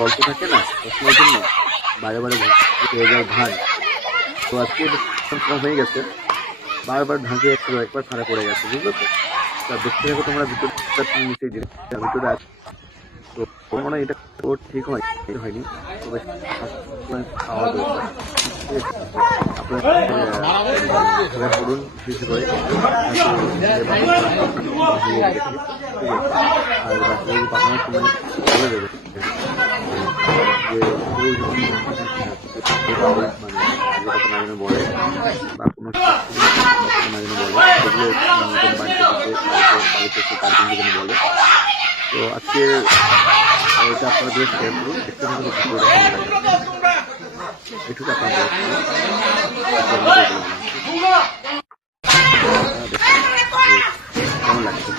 গল্প থাকে না সবসময়ের জন্য বারে বারে হয়ে যায় ধান। তো আজকে হয়ে গেছে, বারবার ধানকে একবার খারাপ পড়ে গেছে, বুঝলো তো? তা দেখতে থাকো তোমরা ভিতরটা নিচে ভিতরে আছে। তো মনে হয় এটা ওর ঠিক হয়নি, তবে খাওয়া দরকার। আপনারা করুন বেশি করে, আর বাচ্চাদের পাঠানোর সময় বলে দেবে যে মানে বলে বা কোনো বলে সেগুলো বাড়িতে বলে। তো আজকে এটা আপনারা বেশ শেয়ার করুন, দেখতে থাকুন এটুকু আপনারা কেমন লাগছে।